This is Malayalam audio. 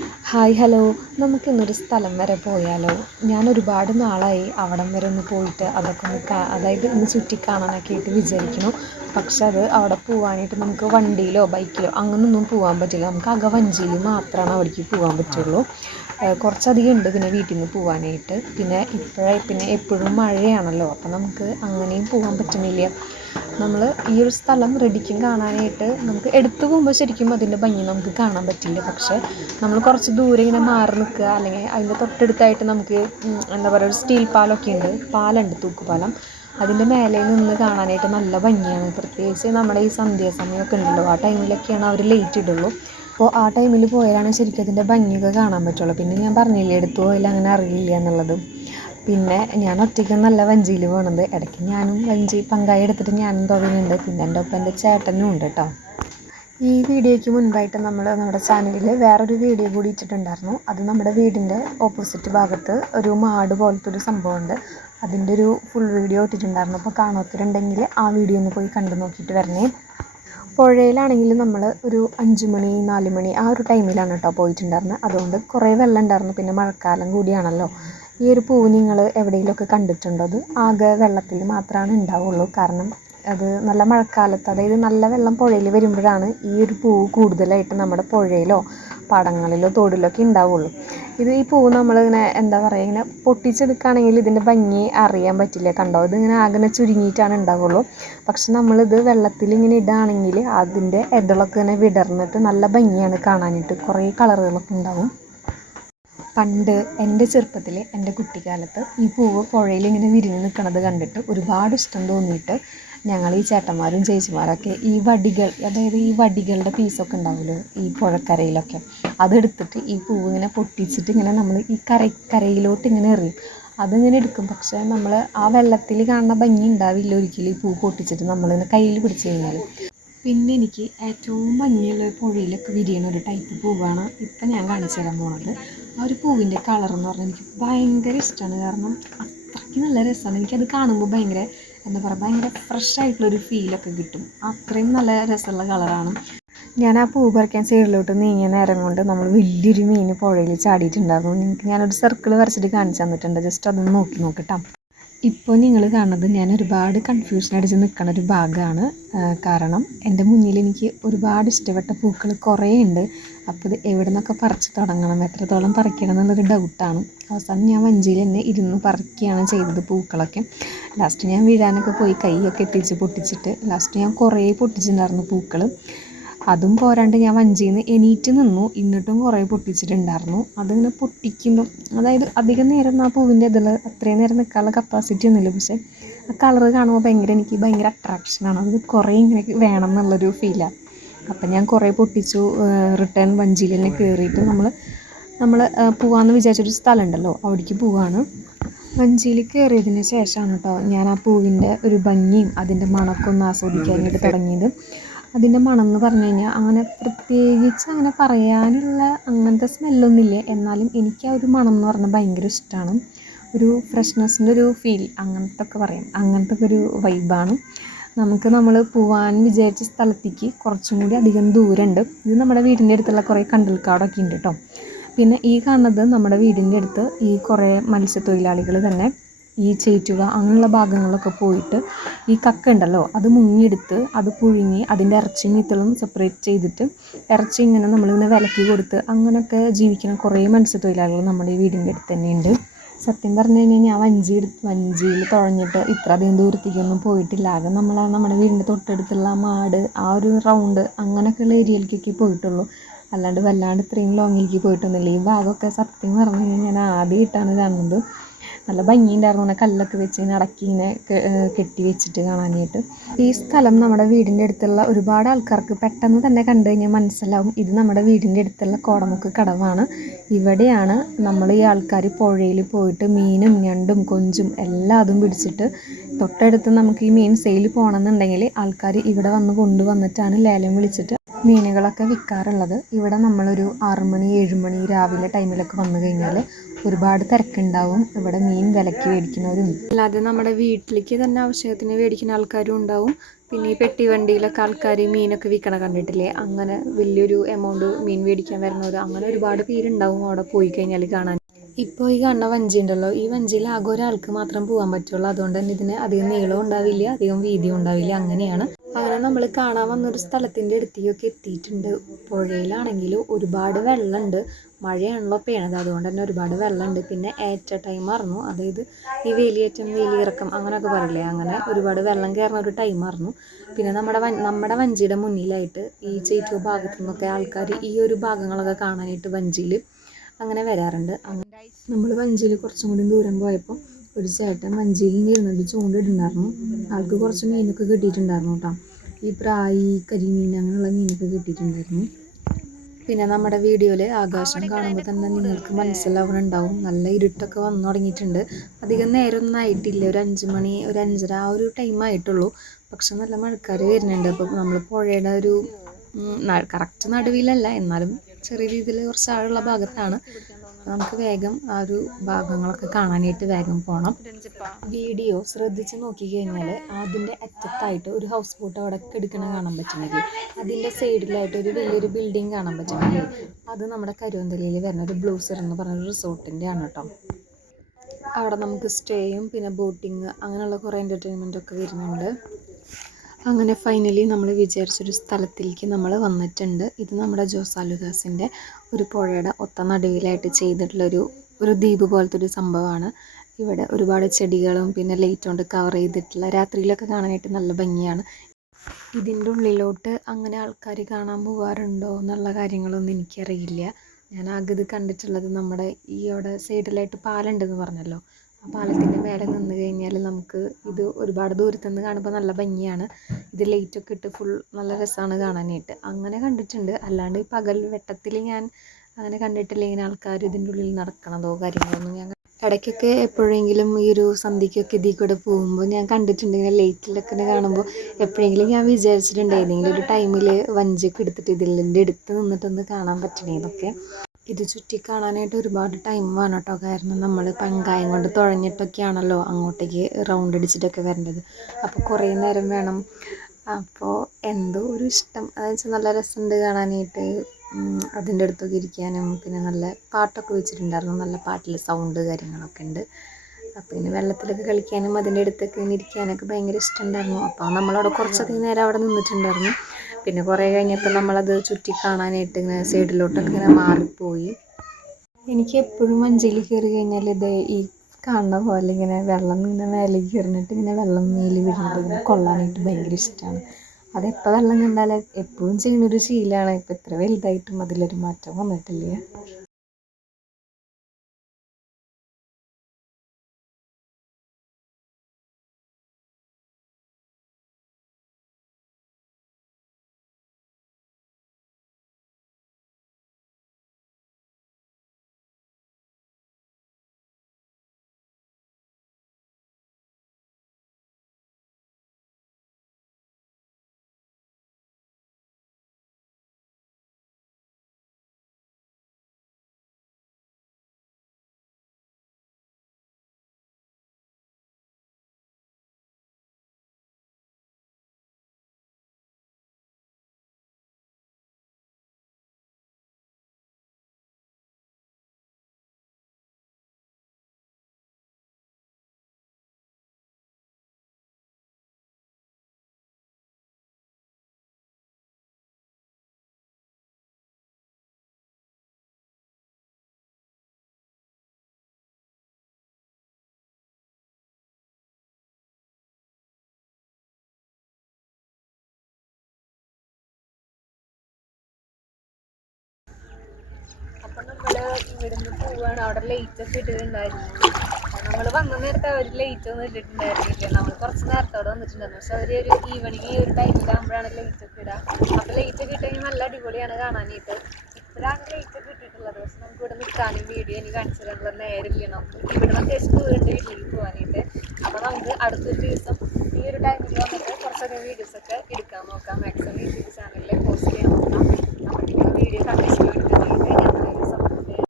Hi hello. നമുക്കിന്നൊരു സ്ഥലം വരെ പോയാലോ? ഞാൻ ഒരുപാട് നാളായി അവിടം വരെ ഒന്ന് പോയിട്ട് അതൊക്കെ ഒന്ന് അതായത് ഒന്ന് ചുറ്റിക്കാണാനൊക്കെ ആയിട്ട് വിചാരിക്കുന്നു. പക്ഷെ അത് അവിടെ പോകാനായിട്ട് നമുക്ക് വണ്ടിയിലോ ബൈക്കിലോ അങ്ങനൊന്നും പോകാൻ പറ്റില്ല. നമുക്ക് അക വഞ്ചിയിൽ മാത്രമാണ് അവിടേക്ക് പോകാൻ പറ്റുള്ളൂ. കുറച്ചധികം ഉണ്ട് പിന്നെ വീട്ടിൽ നിന്ന് പോകാനായിട്ട് പിന്നെ ഇപ്പോഴേ പിന്നെ എപ്പോഴും മഴയാണല്ലോ. അപ്പം നമുക്ക് അങ്ങനെയും പോകാൻ പറ്റുന്നില്ല. നമ്മൾ ഈ ഒരു സ്ഥലം റെഡിക്കും കാണാനായിട്ട് നമുക്ക് എടുത്തു പോകുമ്പോൾ ശരിക്കും അതിന്റെ ഭംഗി നമുക്ക് കാണാൻ പറ്റില്ല. പക്ഷേ നമ്മൾ കുറച്ച് ദൂരെ ഇങ്ങനെ മാറി നിൽക്കുക അല്ലെങ്കിൽ അതിന്റെ തൊട്ടടുത്തായിട്ട് നമുക്ക് എന്താ പറയുക ഒരു സ്റ്റീൽ പാലമൊക്കെ ഉണ്ട്. പാലുണ്ട് തൂക്കുപാലം. അതിന്റെ മേലെ നിന്ന് കാണാനായിട്ട് നല്ല ഭംഗിയാണ്. പ്രത്യേകിച്ച് നമ്മുടെ ഈ സന്ധ്യാസമയമൊക്കെ ഉണ്ടല്ലോ. ആ ടൈമിലൊക്കെയാണ് അവർ ലേറ്റ് ഇടുള്ളൂ. അപ്പോൾ ആ ടൈമിൽ പോയാലാണ് ശരിക്കും അതിന്റെ ഭംഗിയൊക്കെ കാണാൻ പറ്റുള്ളൂ. പിന്നെ ഞാൻ പറഞ്ഞില്ലേ എടുത്തു പോയാൽ അങ്ങനെ അറിയില്ല എന്നുള്ളത്. പിന്നെ ഞാൻ ഒറ്റയ്ക്ക് നല്ല വഞ്ചിയിൽ പോകണത് ഇടയ്ക്ക് ഞാനും വഞ്ചി പങ്കായി എടുത്തിട്ട് ഞാനും തുടങ്ങുന്നുണ്ട് പിന്നെ എന്റെ ഒപ്പം എന്റെ ചേട്ടനും ഉണ്ട് കേട്ടോ. ഈ വീഡിയോയ്ക്ക് മുൻപായിട്ട് നമ്മൾ നമ്മുടെ ചാനലിൽ വേറൊരു വീഡിയോ കൂടി ഇട്ടിട്ടുണ്ടായിരുന്നു. അത് നമ്മുടെ വീടിന്റെ ഓപ്പോസിറ്റ് ഭാഗത്ത് ഒരു മാട് പോലത്തെ ഒരു സംഭവമുണ്ട്. അതിന്റെ ഒരു ഫുൾ വീഡിയോ ഇട്ടിട്ടുണ്ടായിരുന്നു. അപ്പോൾ കാണാത്തവരുണ്ടെങ്കിൽ ആ വീഡിയോ ഒന്ന് പോയി കണ്ടു നോക്കിയിട്ട് വരണേ. പുഴയിലാണെങ്കിൽ നമ്മൾ ഒരു അഞ്ച് മണി നാല് മണി ആ ഒരു ടൈമിലാണ് കേട്ടോ പോയിട്ടുണ്ടായിരുന്നത്. അതുകൊണ്ട് കുറേ വെള്ളം ഉണ്ടായിരുന്നു. പിന്നെ മഴക്കാലം കൂടിയാണല്ലോ. ഈ ഒരു പൂ നിങ്ങൾ എവിടെയെങ്കിലുമൊക്കെ കണ്ടിട്ടുണ്ടോ? അത് ആകെ വെള്ളത്തിൽ മാത്രമാണ് ഉണ്ടാവുള്ളൂ. കാരണം അത് നല്ല മഴക്കാലത്ത് അതായത് നല്ല വെള്ളം പുഴയിൽ വരുമ്പോഴാണ് ഈ ഒരു പൂവ് കൂടുതലായിട്ട് നമ്മുടെ പുഴയിലോ പടങ്ങളിലോ തോടിലോ ഒക്കെ ഉണ്ടാവുള്ളൂ. ഇത് ഈ പൂവ് നമ്മൾ നമ്മളിങ്ങനെ എന്താ പറയുക ഇങ്ങനെ പൊട്ടിച്ചെടുക്കുകയാണെങ്കിൽ ഇതിന്റെ ഭംഗി അറിയാൻ പറ്റില്ല കണ്ടോ? ഇതിങ്ങനെ ആകെ ചുരുങ്ങിയിട്ടാണ് ഉണ്ടാവുള്ളൂ. പക്ഷെ നമ്മളിത് വെള്ളത്തിൽ ഇങ്ങനെ ഇടുകയാണെങ്കിൽ അതിന്റെ ഇതളൊക്കെ ഇങ്ങനെ വിടർന്നിട്ട് നല്ല ഭംഗിയാണ് കാണാനായിട്ട്. കുറേ കളറുകളൊക്കെ ഉണ്ടാവും. പണ്ട് എന്റെ ചെറുപ്പത്തിൽ എന്റെ കുട്ടിക്കാലത്ത് ഈ പൂവ് പുഴയിൽ ഇങ്ങനെ വിരിഞ്ഞ് നിൽക്കുന്നത് കണ്ടിട്ട് ഒരുപാട് ഇഷ്ടം തോന്നിയിട്ട് ഞങ്ങൾ ഈ ചേട്ടന്മാരും ചേച്ചിമാരൊക്കെ ഈ വടികൾ അതായത് ഈ വടികളുടെ പീസൊക്കെ ഉണ്ടാവുമല്ലോ ഈ പുഴക്കരയിലൊക്കെ. അതെടുത്തിട്ട് ഈ പൂവ് ഇങ്ങനെ പൊട്ടിച്ചിട്ട് ഇങ്ങനെ നമ്മൾ ഈ കര കരയിലോട്ട് ഇങ്ങനെ എറിയും. അതിങ്ങനെ എടുക്കും. പക്ഷേ നമ്മൾ ആ വെള്ളത്തിൽ കാണുന്ന ഭംഗി ഉണ്ടാവില്ല ഒരിക്കലും ഈ പൂ പൊട്ടിച്ചിട്ട് നമ്മളിങ്ങനെ കയ്യിൽ പിടിച്ച് കഴിഞ്ഞാൽ പിന്നെ എനിക്ക് ഏറ്റവും ഭംഗിയുള്ള പുഴയിലൊക്കെ വിരിയണ ഒരു ടൈപ്പ് പൂവാണ് ഇപ്പം ഞാൻ കാണിച്ചു തരാൻ പോണത്. ആ ഒരു പൂവിന്റെ കളർ എന്ന് പറഞ്ഞാൽ എനിക്ക് ഭയങ്കര ഇഷ്ടമാണ് കാരണം അത്രയ്ക്ക് നല്ല രസമാണ് എനിക്കത് കാണുമ്പോൾ ഭയങ്കര എന്താ പറയുക ഭയങ്കര ഫ്രഷ് ആയിട്ടുള്ളൊരു ഫീലൊക്കെ കിട്ടും. അത്രയും നല്ല രസമുള്ള കളറാണ് ഞാൻ ആ പൂ പറിക്കാൻ സൈഡിലോട്ട് നീങ്ങിയ നേരം കൊണ്ട് നമ്മൾ വലിയൊരു മീൻ പുഴയിൽ ചാടിയിട്ടുണ്ടായിരുന്നു. നിങ്ങൾക്ക് ഞാനൊരു സർക്കിൾ വരച്ചിട്ട് കാണിച്ചു തന്നിട്ടുണ്ട്. ജസ്റ്റ് അതൊന്ന് നോക്കി നോക്കട്ടോ. ഇപ്പോൾ നിങ്ങൾ കാണുന്നത് ഞാൻ ഒരുപാട് കൺഫ്യൂഷൻ അടിച്ച് നിൽക്കുന്ന ഒരു ഭാഗമാണ് കാരണം എന്റെ മുന്നിൽ എനിക്ക് ഒരുപാട് ഇഷ്ടപ്പെട്ട പൂക്കൾ കുറേ ഉണ്ട് അപ്പോൾ ഇത് എവിടെ നിന്നൊക്കെ പറിച്ച് തുടങ്ങണം? എത്രത്തോളം പറിക്കണം എന്നുള്ളൊരു ഡൗട്ടാണ് അവസാനം ഞാൻ വഞ്ചിയിൽ തന്നെ ഇരുന്ന് പറിക്കുകയാണ് ചെയ്തത് പൂക്കളൊക്കെ. ലാസ്റ്റ് ഞാൻ വീഴാനൊക്കെ പോയി കൈയൊക്കെ എത്തിച്ച് പൊട്ടിച്ചിട്ട് ലാസ്റ്റ് ഞാൻ കുറേ പൊട്ടിച്ചിട്ടുണ്ടായിരുന്നു പൂക്കൾ അതും പോരാണ്ട് ഞാൻ വഞ്ചിയിൽ നിന്ന് എണീറ്റ് നിന്നു. എന്നിട്ടും കുറേ പൊട്ടിച്ചിട്ടുണ്ടായിരുന്നു. അതിങ്ങനെ പൊട്ടിക്കുമ്പം അതായത് അധികം നേരം ആ പൂവിന്റെ ഇതിൽ അത്രയും നേരം നിൽക്കാനുള്ള കപ്പാസിറ്റി ഒന്നുമില്ല. പക്ഷേ ആ കളറ് കാണുമ്പോൾ ഭയങ്കര എനിക്ക് ഭയങ്കര അട്രാക്ഷനാണ് അത് കുറേ ഇങ്ങനെ വേണം എന്നുള്ളൊരു ഫീലാണ് അപ്പം ഞാൻ കുറേ പൊട്ടിച്ചു റിട്ടേൺ വഞ്ചിയിൽ തന്നെ കയറിയിട്ട് നമ്മൾ നമ്മൾ പോകാമെന്ന് വിചാരിച്ചൊരു സ്ഥലമുണ്ടല്ലോ അവിടേക്ക് പോവാണ്. വഞ്ചിയിൽ കയറിയതിന് ശേഷമാണ് കേട്ടോ ഞാൻ ആ പൂവിന്റെ ഒരു ഭംഗിയും അതിന്റെ മണമൊക്കെ ഒന്ന് ആസ്വദിക്കാനായിട്ട് തുടങ്ങിയത്. അതിന്റെ മണം എന്ന് പറഞ്ഞു കഴിഞ്ഞാൽ അങ്ങനെ പ്രത്യേകിച്ച് അങ്ങനെ പറയാനുള്ള അങ്ങനത്തെ സ്മെല്ലൊന്നുമില്ല എന്നാലും എനിക്ക് ആ ഒരു മണം എന്ന് പറഞ്ഞാൽ ഭയങ്കര ഇഷ്ടമാണ്. ഒരു ഫ്രഷ്നെസ്സിന്റെ ഒരു ഫീൽ അങ്ങനത്തെ ഒക്കെ പറയാം. അങ്ങനത്തെ ഒക്കെ ഒരു വൈബാണ് നമുക്ക് നമ്മൾ പോവാൻ വിചാരിച്ച സ്ഥലത്തേക്ക് കുറച്ചും കൂടി അധികം ദൂരമുണ്ട്. ഇത് നമ്മുടെ വീടിന്റെ അടുത്തുള്ള കുറേ കണ്ടൽക്കാടൊക്കെ ഉണ്ട് കേട്ടോ. പിന്നെ ഈ കാണുന്നത് നമ്മുടെ വീടിന്റെ അടുത്ത് ഈ കുറേ മത്സ്യത്തൊഴിലാളികൾ തന്നെ ഈ ചേറ്റുക അങ്ങനെയുള്ള ഭാഗങ്ങളിലൊക്കെ പോയിട്ട് ഈ കക്ക ഉണ്ടല്ലോ അത് മുങ്ങിയെടുത്ത് അത് പുഴുങ്ങി അതിന്റെ ഇറച്ചി ഇത്തളും സെപ്പറേറ്റ് ചെയ്തിട്ട് ഇറച്ചി ഇങ്ങനെ നമ്മളിങ്ങനെ വിലക്കി കൊടുത്ത് അങ്ങനെയൊക്കെ ജീവിക്കുന്ന കുറേ മത്സ്യത്തൊഴിലാളികൾ നമ്മുടെ ഈ വീടിന്റെ അടുത്ത് തന്നെയുണ്ട്. സത്യം പറഞ്ഞു കഴിഞ്ഞാൽ ഞാൻ വഞ്ചി എടുത്ത് വഞ്ചിയിൽ തുഴഞ്ഞിട്ട് ഇത്ര അധികം ദൂരത്തേക്കൊന്നും പോയിട്ടില്ല. ആകെ നമ്മൾ നമ്മുടെ വീടിന്റെ തൊട്ടടുത്തുള്ള മാട് ആ ഒരു റൗണ്ട് അങ്ങനെയൊക്കെയുള്ള ഏരിയയിലേക്കൊക്കെ പോയിട്ടുള്ളൂ. അല്ലാണ്ട് വല്ലാണ്ട് ഇത്രയും ലോങ്ങിലേക്ക് പോയിട്ടൊന്നുമില്ല. ഈ ഭാഗമൊക്കെ സത്യം പറഞ്ഞു കഴിഞ്ഞാൽ ഞാൻ ആദ്യമായിട്ടാണ് കാണുന്നത്. നല്ല ഭംഗിയുണ്ടായിരുന്നു. അങ്ങനെ കല്ലൊക്കെ വെച്ച് ഇങ്ങനെ അടക്കി ഇങ്ങനെ കെട്ടി വെച്ചിട്ട് കാണാനായിട്ട്. ഈ സ്ഥലം നമ്മുടെ വീടിന്റെ അടുത്തുള്ള ഒരുപാട് ആൾക്കാർക്ക് പെട്ടെന്ന് തന്നെ കണ്ടു കഴിഞ്ഞാൽ മനസ്സിലാവും. ഇത് നമ്മുടെ വീടിന്റെ അടുത്തുള്ള കോടമുക്ക് കടവാണ്. ഇവിടെയാണ് നമ്മൾ ഈ ആൾക്കാർ പുഴയിൽ പോയിട്ട് മീനും ഞണ്ടും കൊഞ്ചും എല്ലാം അതും പിടിച്ചിട്ട് തൊട്ടടുത്ത് നമുക്ക് ഈ മീൻ സെയിൽ പോകണമെന്നുണ്ടെങ്കിൽ ആൾക്കാർ ഇവിടെ വന്ന് കൊണ്ടുവന്നിട്ടാണ് ലേലം വിളിച്ചിട്ട് മീനുകളൊക്കെ വിൽക്കാറുള്ളത്. ഇവിടെ നമ്മളൊരു ആറുമണി ഏഴുമണി ഏഴ് മണി രാവിലെ ടൈമിലൊക്കെ വന്നു കഴിഞ്ഞാൽ ഒരുപാട് തിരക്കുണ്ടാവും. ഇവിടെ മീൻ വിലക്ക് മേടിക്കുന്നവരും. അല്ലാതെ നമ്മുടെ വീട്ടിലേക്ക് തന്നെ ആവശ്യത്തിന് മേടിക്കുന്ന ആൾക്കാരും ഉണ്ടാവും. പിന്നെ ഈ പെട്ടി വണ്ടിയിലൊക്കെ ആൾക്കാർ മീനൊക്കെ വിൽക്കണ കണ്ടിട്ടില്ലേ? അങ്ങനെ വലിയൊരു എമൗണ്ട് മീൻ മേടിക്കാൻ വരുന്നവർ അങ്ങനെ ഒരുപാട് പേരുണ്ടാവും അവിടെ പോയി കഴിഞ്ഞാൽ കാണാൻ. ഇപ്പോൾ ഈ കാണുന്ന വഞ്ചി ഉണ്ടല്ലോ ഈ വഞ്ചിയിൽ ആകെ ഒരാൾക്ക് മാത്രം പോകാൻ പറ്റുള്ളൂ. അതുകൊണ്ട് തന്നെ ഇതിന് അധികം നീളം ഉണ്ടാവില്ല അധികം വീതിയും ഉണ്ടാവില്ല. അങ്ങനെയാണ്. അങ്ങനെ നമ്മൾ കാണാൻ വന്നൊരു സ്ഥലത്തിന്റെ അടുത്തേക്കൊക്കെ എത്തിയിട്ടുണ്ട്. പുഴയിലാണെങ്കിൽ ഒരുപാട് വെള്ളമുണ്ട്. മഴയാണല്ലോ പെയ്യണത്. അതുകൊണ്ട് തന്നെ ഒരുപാട് വെള്ളമുണ്ട്. പിന്നെ ഏറ്റ ടൈം ടൈമായിരുന്നു അതായത് ഈ വേലിയേറ്റം വേലിയിറക്കം അങ്ങനെയൊക്കെ പറയില്ലേ? അങ്ങനെ ഒരുപാട് വെള്ളം കയറുന്ന ഒരു ടൈം ടൈമായിരുന്നു പിന്നെ നമ്മുടെ വൻ നമ്മുടെ വഞ്ചിയുടെ മുന്നിലായിട്ട് ഈ ചേറ്റു ഭാഗത്തു നിന്നൊക്കെ ആൾക്കാർ ഈ ഒരു ഭാഗങ്ങളൊക്കെ കാണാനായിട്ട് വഞ്ചിയിൽ അങ്ങനെ വരാറുണ്ട്. അങ്ങനെ നമ്മൾ വഞ്ചിയിൽ കുറച്ചും കൂടി ദൂരം പോയപ്പോൾ ഒരു ചേട്ടൻ വഞ്ചിയിൽ ഇരുന്നിട്ട് ചൂണ്ടിട്ടുണ്ടായിരുന്നു ആൾക്ക് കുറച്ച് മീനൊക്കെ കിട്ടിയിട്ടുണ്ടായിരുന്നു കേട്ടോ. ഈ പ്രായി കരിമീൻ അങ്ങനെയുള്ള മീനൊക്കെ കിട്ടിയിട്ടുണ്ടായിരുന്നു. പിന്നെ നമ്മുടെ വീഡിയോയിൽ ആകാശം കാണുമ്പോൾ തന്നെ നിങ്ങൾക്ക് മനസ്സിലാവുന്നുണ്ടാവും. നല്ല ഇരുട്ടൊക്കെ വന്നു തുടങ്ങിയിട്ടുണ്ട്. അധികം നേരമൊന്നും ആയിട്ടില്ല. ഒരു അഞ്ച് മണി ഒരു അഞ്ചര ആ ഒരു ടൈം ആയിട്ടുള്ളൂ. പക്ഷെ നല്ല മഴക്കാർ വരുന്നുണ്ട്. അപ്പോൾ നമ്മൾ പുഴയുടെ ഒരു കറക്റ്റ് നടുവിലല്ല. എന്നാലും ചെറിയ രീതിയിൽ കുറച്ച് ആഴമുള്ള ഭാഗത്താണ്. നമുക്ക് വേഗം ആ ഒരു ഭാഗങ്ങളൊക്കെ കാണാനായിട്ട് വേഗം പോകണം വീഡിയോ ശ്രദ്ധിച്ച് നോക്കിക്കഴിഞ്ഞാൽ അതിന്റെ അറ്റത്തായിട്ട് ഒരു ഹൗസ് ബോട്ട് അവിടെ എടുക്കണ കാണാൻ പറ്റുന്നില്ലേ അതിന്റെ സൈഡിലായിട്ട് ഒരു വലിയൊരു ബിൽഡിംഗ് കാണാൻ പറ്റുന്നില്ലേ അത് നമ്മുടെ കരുവന്തലയിൽ വരുന്ന ഒരു ബ്ലൂസർ എന്ന് പറഞ്ഞ റിസോർട്ടിന്റെ ആണ് കേട്ടോ. അവിടെ നമുക്ക് സ്റ്റേയും പിന്നെ ബോട്ടിങ് അങ്ങനെയുള്ള കുറേ എന്റർടൈൻമെന്റ് ഒക്കെ വരുന്നുണ്ട്. അങ്ങനെ ഫൈനലി നമ്മൾ വിചാരിച്ചൊരു സ്ഥലത്തിലേക്ക് നമ്മൾ വന്നിട്ടുണ്ട്. ഇത് നമ്മുടെ ജോസാലുദാസിന്റെ ഒരു പുഴയുടെ ഒത്ത നടുവിലായിട്ട് ചെയ്തിട്ടുള്ളൊരു ഒരു ദ്വീപ് പോലത്തെ ഒരു സംഭവമാണ്. ഇവിടെ ഒരുപാട് ചെടികളും പിന്നെ ലൈറ്റ് കൊണ്ട് കവർ ചെയ്തിട്ടുള്ള രാത്രിയിലൊക്കെ കാണാനായിട്ട് നല്ല ഭംഗിയാണ്. ഇതിന്റെ ഉള്ളിലോട്ട് അങ്ങനെ ആൾക്കാർ കാണാൻ പോകാറുണ്ടോ എന്നുള്ള കാര്യങ്ങളൊന്നും എനിക്കറിയില്ല. ഞാൻ ആകെ ഇത് കണ്ടിട്ടുള്ളത് നമ്മുടെ ഈ അവിടെ സൈഡിലായിട്ട് പാലുണ്ടെന്ന് പറഞ്ഞല്ലോ. ആ പാലത്തിന്റെ മേലെ നിന്ന് കഴിഞ്ഞാൽ നമുക്ക് ഇത് ഒരുപാട് ദൂരത്ത് നിന്ന് കാണുമ്പോൾ നല്ല ഭംഗിയാണ്. ഇത് ലൈറ്റൊക്കെ ഇട്ട് ഫുൾ നല്ല രസമാണ് കാണാനായിട്ട്. അങ്ങനെ കണ്ടിട്ടുണ്ട്. അല്ലാണ്ട് ഈ പകൽ വെട്ടത്തിൽ ഞാൻ അങ്ങനെ കണ്ടിട്ടില്ല. ഇങ്ങനെ ആൾക്കാർ ഇതിന്റെ ഉള്ളിൽ നടക്കണതോ കാര്യങ്ങളൊന്നും ഞാൻ ഇടയ്ക്കൊക്കെ എപ്പോഴെങ്കിലും ഈ ഒരു സന്ധ്യയ്ക്കൊക്കെ ഇതിൽ കൂടെ പോകുമ്പോൾ ഞാൻ കണ്ടിട്ടുണ്ട്. ഇങ്ങനെ ലൈറ്റിലൊക്കെ കാണുമ്പോൾ എപ്പോഴെങ്കിലും ഞാൻ വിചാരിച്ചിട്ടുണ്ട് ഏതെങ്കിലും ഒരു ടൈമിൽ വഞ്ചിയൊക്കെ എടുത്തിട്ട് ഇതിന്റെ അടുത്ത് നിന്നിട്ടൊന്ന് കാണാൻ പറ്റണേന്നൊക്കെ ഇത് ചുറ്റി കാണാനായിട്ട് ഒരുപാട് ടൈം വേണം കേട്ടോ കാരണം നമ്മൾ പങ്കായം കൊണ്ട് തുഴഞ്ഞിട്ടൊക്കെയാണല്ലോ അങ്ങോട്ടേക്ക് റൗണ്ട് അടിച്ചിട്ടൊക്കെ വരേണ്ടത്. അപ്പോൾ കുറേ നേരം വേണം. അപ്പോൾ എന്തോ ഒരു ഇഷ്ടം. അതെന്ന് വെച്ചാൽ നല്ല രസമുണ്ട് കാണാനായിട്ട്. അതിന്റെ അടുത്തൊക്കെ ഇരിക്കാനും പിന്നെ നല്ല പാട്ടൊക്കെ വെച്ചിട്ടുണ്ടായിരുന്നു. നല്ല പാട്ടിൽ സൗണ്ട് കാര്യങ്ങളൊക്കെ ഉണ്ട് അപ്പോൾ ഇനി വെള്ളത്തിലൊക്കെ കളിക്കാനും അതിന്റെ അടുത്തൊക്കെ ഇങ്ങനെ ഇരിക്കാനൊക്കെ ഭയങ്കര ഇഷ്ടമുണ്ടായിരുന്നു അപ്പോൾ നമ്മളവിടെ കുറച്ചധികം നേരം അവിടെ നിന്നിട്ടുണ്ടായിരുന്നു. പിന്നെ കുറേ കഴിഞ്ഞപ്പോൾ നമ്മളത് ചുറ്റി കാണാനായിട്ട് ഇങ്ങനെ സൈഡിലോട്ടൊക്കെ ഇങ്ങനെ മാറിപ്പോയി. എനിക്ക് എപ്പോഴും മഞ്ചേരി കയറി കഴിഞ്ഞാൽ ഇത് ഈ കാണുന്ന പോലെ ഇങ്ങനെ വെള്ളം ഇങ്ങനെ മേലേക്ക് കയറിഞ്ഞിട്ട് ഇങ്ങനെ വെള്ളം മേലിൽ വീഴുന്നത് ഇങ്ങനെ കൊള്ളാനായിട്ട് ഭയങ്കര ഇഷ്ടമാണ് അതെപ്പോൾ വെള്ളം കണ്ടാൽ എപ്പോഴും ചെയ്യുന്നൊരു ശീലമാണ്. ഇപ്പം ഇത്ര വലുതായിട്ടും അതിലൊരു മാറ്റം വന്നിട്ടില്ല. ഇവിടുന്ന് പോവാണ്. അവിടെ ലൈറ്റൊക്കെ ഇട്ടിട്ടുണ്ടായിരുന്നു. നമ്മൾ വന്ന നേരത്തെ അവർ ലൈറ്റൊന്നും ഇട്ടിട്ടുണ്ടായിരുന്നില്ല. നമ്മൾ കുറച്ച് നേരത്തോടെ വന്നിട്ടുണ്ടായിരുന്നു. പക്ഷെ അവർ ഒരു ഈവനിങ് ഈ ഒരു ടൈമിലാകുമ്പോഴാണ് ലൈറ്റൊക്കെ ഇടുക അപ്പോൾ ലൈറ്റൊക്കെ ഇട്ടെങ്കിൽ നല്ല അടിപൊളിയാണ് കാണാനായിട്ട്. ഇപ്പോഴാണ് ലൈറ്റൊക്കെ ഇട്ടിട്ടുള്ളത്. പക്ഷെ നമുക്ക് ഇവിടെ നിൽക്കാനും വീഡിയോ എനിക്ക് കാണിച്ചു തരാനുള്ള നേരമില്ല. നമുക്ക് ഇവിടെ അത്യാവശ്യം വീണ്ടും വീട്ടിലേക്ക് പോകാനായിട്ട് അപ്പോൾ നമുക്ക് അടുത്തൊരു ദിവസം ഈ ഒരു ടൈമിൽ വന്നിട്ട് കുറച്ചൊക്കെ വീഡിയോസ് ഒക്കെ എടുക്കാൻ നോക്കാം. മാക്സിമം യൂട്യൂബ് ചാനലിൽ പോസ്റ്റ് ചെയ്യാൻ നോക്കാം. അപ്പോൾ വീഡിയോ കണ്ടിട്ട്